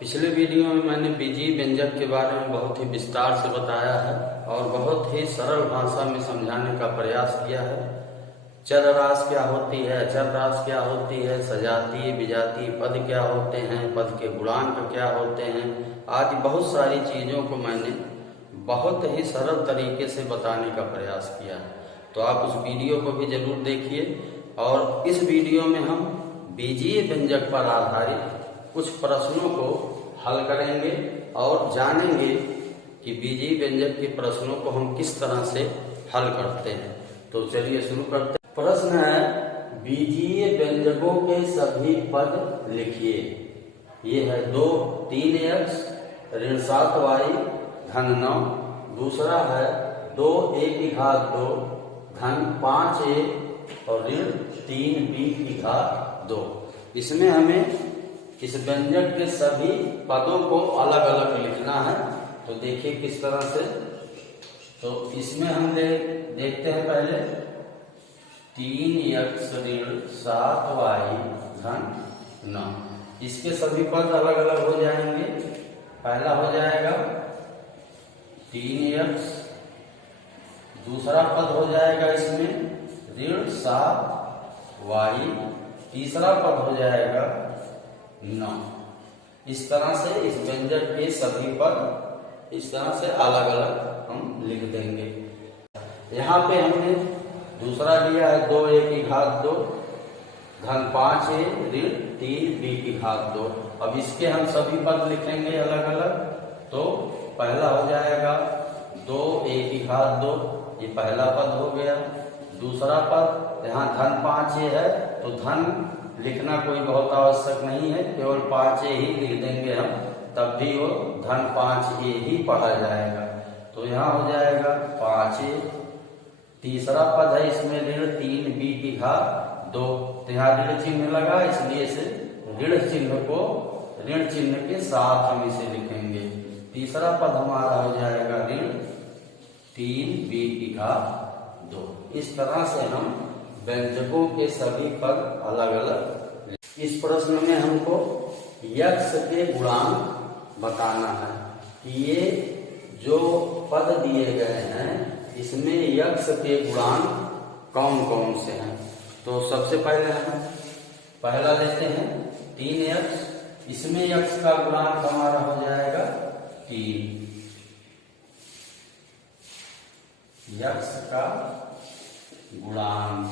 पिछले वीडियो में मैंने बीजीय व्यंजक के बारे में बहुत ही विस्तार से बताया है और बहुत ही सरल भाषा में समझाने का प्रयास किया है। चर राशि क्या होती है, अचर राशि क्या होती है, सजातीय विजातीय पद क्या होते हैं, पद के गुणांक क्या होते हैं, आदि बहुत सारी चीज़ों को मैंने बहुत ही सरल तरीके से बताने का प्रयास किया है। तो आप उस वीडियो को भी जरूर देखिए और इस वीडियो में हम बीजीय व्यंजक पर आधारित कुछ प्रश्नों को हल करेंगे और जानेंगे कि बीजीय व्यंजक के प्रश्नों को हम किस तरह से हल करते हैं। तो चलिए शुरू करते हैं। प्रश्न है, बीजीय व्यंजकों के सभी पद लिखिए। ये है 2 3x ऋण 7y धन 9। दूसरा है 2a की घात 2 धन 5a और ऋण 3b की घात 2। इसमें हमें इस व्यंजक के सभी पदों को अलग अलग लिखना है। तो देखिए किस तरह से। तो इसमें हम देखते हैं पहले 3x ऋण 7y धन 9। इसके सभी पद अलग अलग हो जाएंगे। पहला हो जाएगा 3x, दूसरा पद हो जाएगा इसमें ऋण 7y, तीसरा पद हो जाएगा 9। इस तरह से इस व्यंजक के सभी पद इस तरह से अलग अलग हम लिख देंगे। यहाँ पे हमने दूसरा लिया है 2a की घात 2 धन 5a ऋण 3b की घात 2। अब इसके हम सभी पद लिखेंगे अलग अलग। तो पहला हो जाएगा 2a की घात 2, ये पहला पद हो गया। दूसरा पद यहाँ धन 5a है तो धन लिखना कोई बहुत आवश्यक नहीं है, केवल 5a ही लिख देंगे हम, तब भी वो धन 5a ही पढ़ा जाएगा। तो यहाँ हो जाएगा 5a। तीसरा पद है इसमें ऋण 3b की घात 2। तो यहाँ ऋण चिन्ह लगा, इसलिए से ऋण चिन्ह के साथ हम इसे लिखेंगे। तीसरा पद हमारा हो जाएगा ऋण 3b की घात 2। इस तरह से हम व्यंजकों के सभी पद अलग अलग। इस प्रश्न में हमको यक्ष के गुणांक बताना है कि ये जो पद दिए गए हैं इसमें यक्ष के गुणांक कौन कौन से हैं। तो सबसे पहले हम पहला लेते हैं 3x। इसमें यक्ष का गुणांक हमारा हो जाएगा 3। यक्ष का गुणांक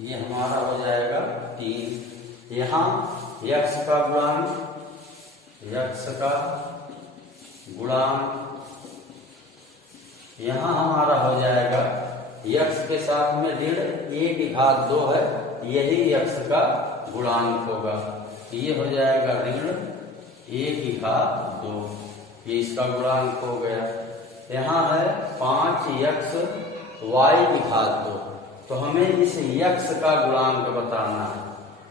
ये हमारा हो जाएगा 3। यहाँ यक्ष का गुणांक यहाँ हमारा हो जाएगा, यक्ष के साथ में ऋण a की घात 2 है, यही यक्ष का गुणांक होगा। ये हो जाएगा ऋण a की घात 2, ये इसका गुणांक हो गया। यहाँ है 5x y की घात 2। तो हमें इस यक्ष का गुणांक बताना है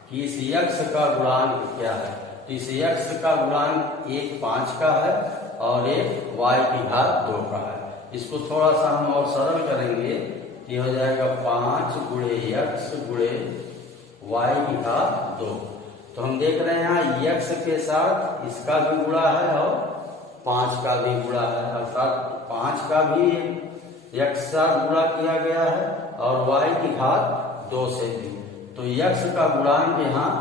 कि इस यक्ष का गुणांक क्या है। तो इस यक्ष का गुणांक एक 5 का है और एक y की घात 2 का है। इसको थोड़ा सा हम और सरल करेंगे, ये हो जाएगा 5 गुणे यक्ष गुणे y की घात 2। तो हम देख रहे हैं यहाँ यक्ष के साथ इसका भी गुणा है और 5 का भी गुणा है, अर्थात 5 का भी यक्ष साथ गुणा किया गया है और y की घात 2 से भी। तो यक्ष का गुणांक यहाँ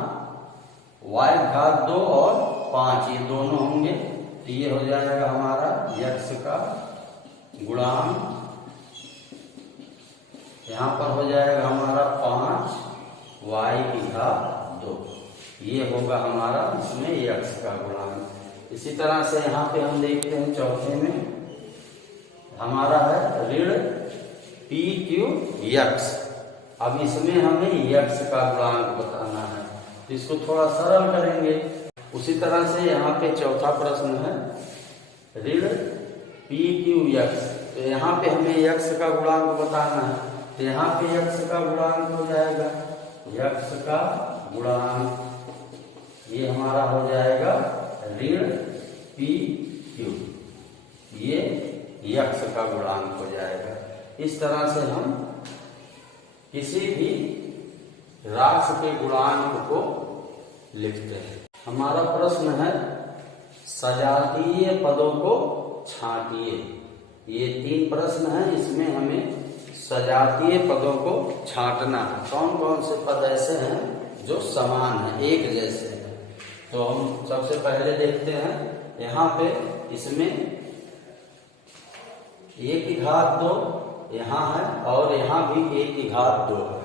y घात 2 और 5 ये दोनों होंगे। तो ये हो जाएगा हमारा यक्ष का गुणांक। यहाँ पर हो जाएगा हमारा 5 y की घात 2। ये होगा हमारा इसमें यक्ष का गुणांक। इसी तरह से यहाँ पे हम देखते हैं चौथे में हमारा है ऋण pqx। अब इसमें हमें यक्ष का गुणांक बताना है, तो इसको थोड़ा सरल करेंगे। उसी तरह से यहाँ पे चौथा प्रश्न है ऋण pqx। तो यहाँ पे हमें यक्ष का गुणांक बताना है। तो यहाँ पे यक्ष का गुणांक हो जाएगा, यक्ष का गुणांक ये हमारा हो जाएगा ऋण pq, ये यक्ष का गुणांक हो जाएगा। इस तरह से हम किसी भी राशि के गुणांक को लिखते हैं। हमारा प्रश्न है सजातीय पदों को छांटिए। ये 3 प्रश्न हैं, इसमें हमें सजातीय पदों को छांटना है। कौन कौन से पद ऐसे हैं जो समान हैं, एक जैसे हैं? तो हम सबसे पहले देखते हैं, यहाँ पे इसमें 1 की घात 2 यहाँ है और यहाँ भी 1 की घात 2 है।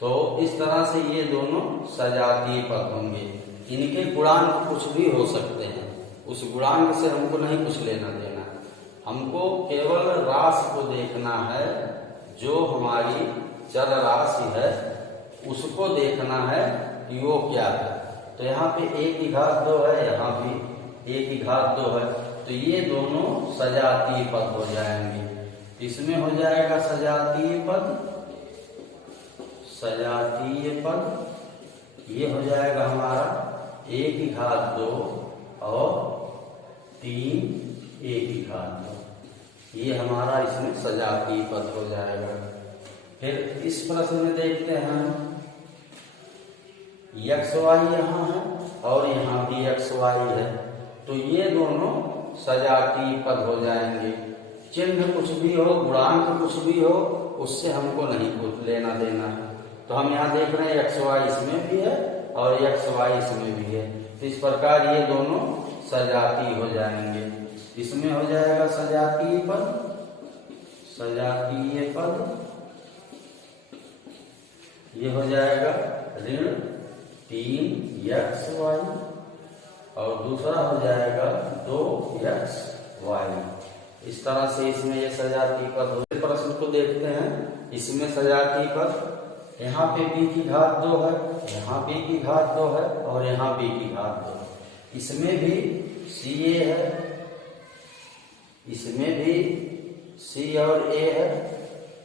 तो इस तरह से ये दोनों सजातीय पद होंगे। इनके गुणांक कुछ भी हो सकते हैं, उस गुणांक से हमको नहीं कुछ लेना देना। हमको केवल राशि को देखना है, जो हमारी चर राशि है उसको देखना है कि वो क्या है। तो यहाँ पे 1 की घात 2 है, यहाँ भी 1 की घात 2 है, तो ये दोनों सजातीय पद हो जाएंगे। इसमें हो जाएगा सजातीय पद, सजातीय पद ये हो जाएगा हमारा 1 की घात 2 और 3 1 की घात 2, ये हमारा इसमें सजातीय पद हो जाएगा। फिर इस प्रश्न में देखते हैं, XY यहाँ है और यहाँ भी XY है, तो ये दोनों सजातीय पद हो जाएंगे। चिन्ह कुछ भी हो, गुणांक कुछ भी हो, उससे हमको नहीं कुछ लेना देना है। तो हम यहाँ देख रहे हैं XY इसमें भी है और XY इसमें भी है, तो इस प्रकार ये दोनों सजातीय हो जाएंगे। इसमें हो जाएगा सजातीय पद, सजातीय पद ये हो जाएगा ऋण 3XY और दूसरा हो जाएगा 2XY। इस तरह से इसमें ये सजातीय पद हो। प्रश्न को देखते हैं, इसमें सजातीय पद यहाँ पे b की घात 2 है, यहाँ b की घात 2 है और यहाँ b की घात 2 है। इसमें भी CA है, इसमें भी C और A है,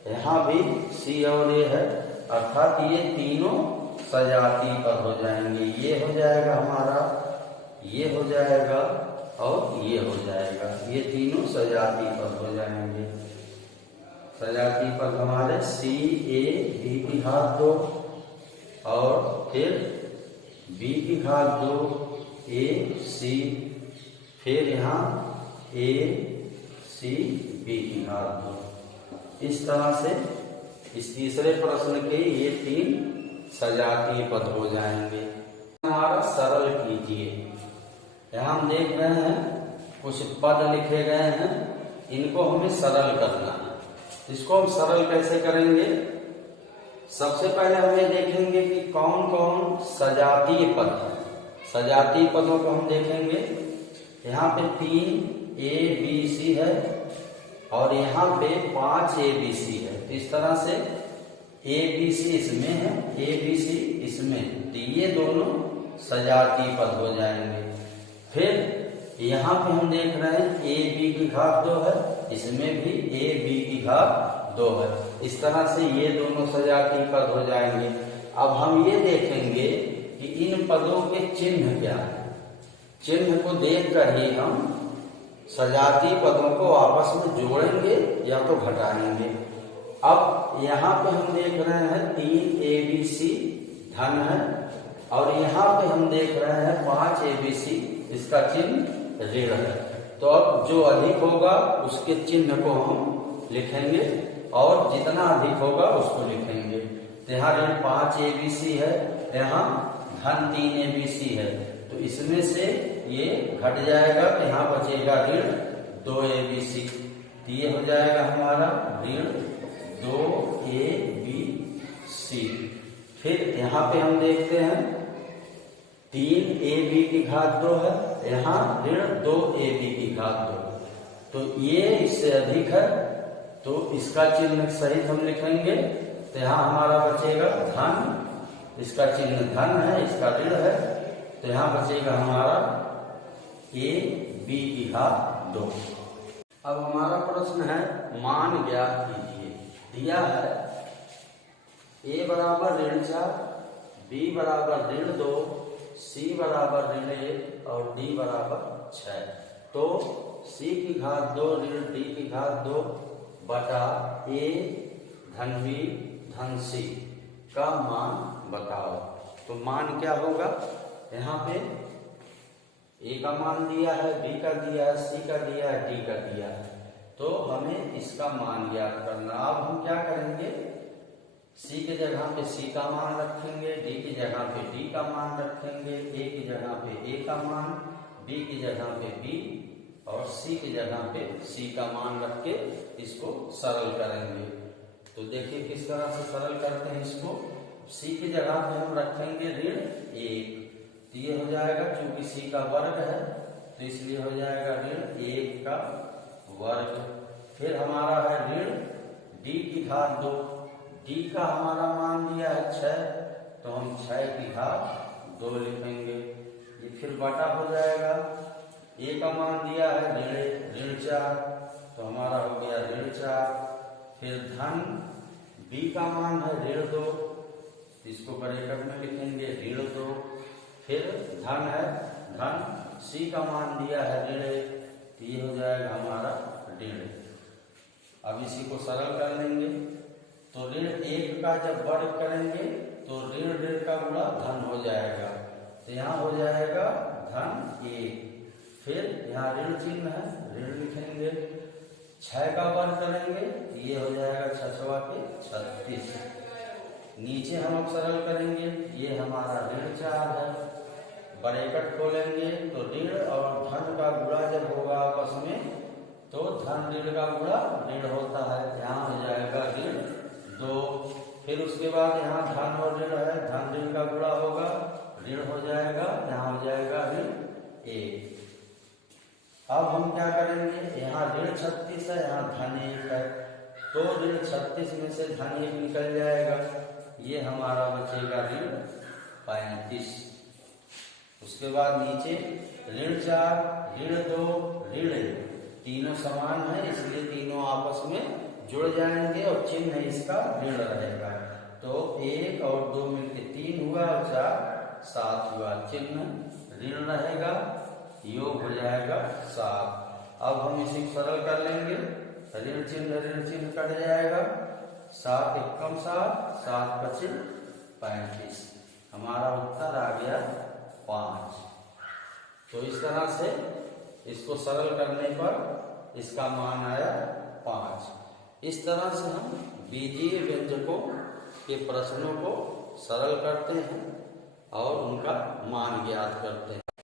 यहाँ भी C और A है, अर्थात ये तीनों सजातीय पद हो जाएंगे। ये हो जाएगा हमारा, ये हो जाएगा और ये हो जाएगा, ये तीनों सजातीय पद हो जाएंगे। सजातीय पद हमारे CA B की घात 2 और फिर B की घात 2 AC, फिर यहाँ AC B की घात 2। इस तरह से इस तीसरे प्रश्न के ये 3 सजातीय पद हो जाएंगे। हमारा सरल कीजिए। यहाँ हम देख रहे हैं कुछ पद लिखे गए हैं, इनको हमें सरल करना है। इसको हम सरल कैसे करेंगे? सबसे पहले हमें देखेंगे कि कौन कौन सजातीय पद है। सजातीय पदों को हम देखेंगे, यहाँ पे 3 ABC है और यहाँ पे 5 ABC है। तो इस तरह से ABC इसमें है, ABC इसमें, तो ये दोनों सजातीय पद हो जाएंगे। फिर यहाँ पे हम देख रहे हैं AB की घात 2 है, इसमें भी AB की घात 2 है। इस तरह से ये दोनों सजातीय पद हो जाएंगे। अब हम ये देखेंगे कि इन पदों के चिन्ह क्या है। चिन्ह को देखकर ही हम सजातीय पदों को आपस में जोड़ेंगे या तो घटाएंगे। अब यहाँ पे हम देख रहे हैं 3 ABC धन है और यहाँ पे हम देख रहे हैं 5 ABC, इसका चिन्ह ऋण है। तो अब जो अधिक होगा उसके चिन्ह को हम लिखेंगे और जितना अधिक होगा उसको लिखेंगे। तो यहाँ ऋण 5 ABC है, यहाँ धन 3 ABC है, तो इसमें से ये घट जाएगा, तो यहाँ बचेगा ऋण 2 ABC। तो ये हो जाएगा हमारा ऋण 2 ABC। फिर यहाँ पे हम देखते हैं 3 AB की घात 2 है, यहाँ ऋण 2 AB की घात 2, तो ये इससे अधिक है, तो इसका चिन्ह सहित हम लिखेंगे। तो यहाँ हमारा बचेगा धन, इसका चिन्ह धन है, इसका ऋण है, तो यहाँ बचेगा हमारा AB की घात 2। अब हमारा प्रश्न है मान ज्ञात कीजिए। दिया है A बराबर ऋण 4, B बराबर ऋण 2, C बराबर ऋण 1 और D बराबर 6। तो C की घात 2 ऋण D की घात 2 बटा A धन B धन C का मान बताओ। तो मान क्या होगा, यहाँ पे ए का मान दिया है, बी का दिया है, सी का दिया है, डी का दिया है। तो हमें इसका मान ज्ञात करना। अब हम क्या करेंगे, सी के जगह पे सी का मान रखेंगे, डी की जगह पे डी का मान रखेंगे, ए की जगह पे ए का मान, बी की जगह पे बी और सी की जगह पे सी का मान रख के इसको सरल करेंगे। तो देखिए किस तरह से सरल करते हैं इसको। सी की जगह पे हम रखेंगे ऋण 1, तो ये हो जाएगा, चूंकि सी का वर्ग है तो इसलिए हो जाएगा ऋण 1 का वर्ग। फिर हमारा है ऋण डी की घात 2, डी का हमारा मान दिया है 6, तो हम 6 की घात 2 लिखेंगे। ये फिर बटा हो जाएगा, ए का मान दिया है ऋण 4, तो हमारा हो गया ऋण 4। फिर धन बी का मान है ऋण 2, इसको ब्रैकेट में लिखेंगे ऋण 2। फिर धन है धन सी का मान दिया है ऋण 1, तो ये हो जाएगा हमारा ऋण। अब इसी को सरल कर लेंगे, तो ऋण 1 का जब वर्ग करेंगे तो ऋण ऋण का गुणा धन हो जाएगा, तो यहाँ हो जाएगा धन 1। फिर यहाँ ऋण चिन्ह है, ऋण लिखेंगे। 6 का वर्ग करेंगे तो ये हो जाएगा 6 के 36। नीचे हम अब सरल करेंगे, ये हमारा ऋण 4 है, ब्रैकेट खोलेंगे तो ऋण और धन का गुणा जब होगा आपस में तो धन ऋण का गुणा ऋण होता है, यहाँ हो जाएगा ऋण 2। फिर उसके बाद यहाँ धन और ऋण है, धन ऋण का गुणा होगा, ऋण हो जाएगा, यहाँ हो जाएगा ऋण 1। अब हम क्या करेंगे, यहाँ ऋण 36 है, यहाँ धन 1 है, तो ऋण 36 में से धन 1 निकल जाएगा, ये हमारा बचेगा ऋण 35। उसके बाद नीचे ऋण 4, ऋण 2, ऋण 1, तीनों समान है इसलिए तीनों आपस में जुड़ जाएंगे और चिन्ह इसका ऋण रहेगा। तो 1 और 2 मिलके 3 हुआ और 4 7 हुआ, चिन्ह ऋण रहेगा, योग हो जाएगा 7। अब हम इसी सरल कर लेंगे, ऋण चिन्ह कट जाएगा, 7 एकम 7, 7 पचे 35, हमारा उत्तर आ गया 5। तो इस तरह से इसको सरल करने पर इसका मान आया 5। इस तरह से हम बीजीय व्यंजकों के प्रश्नों को सरल करते हैं और उनका मान ज्ञात करते हैं।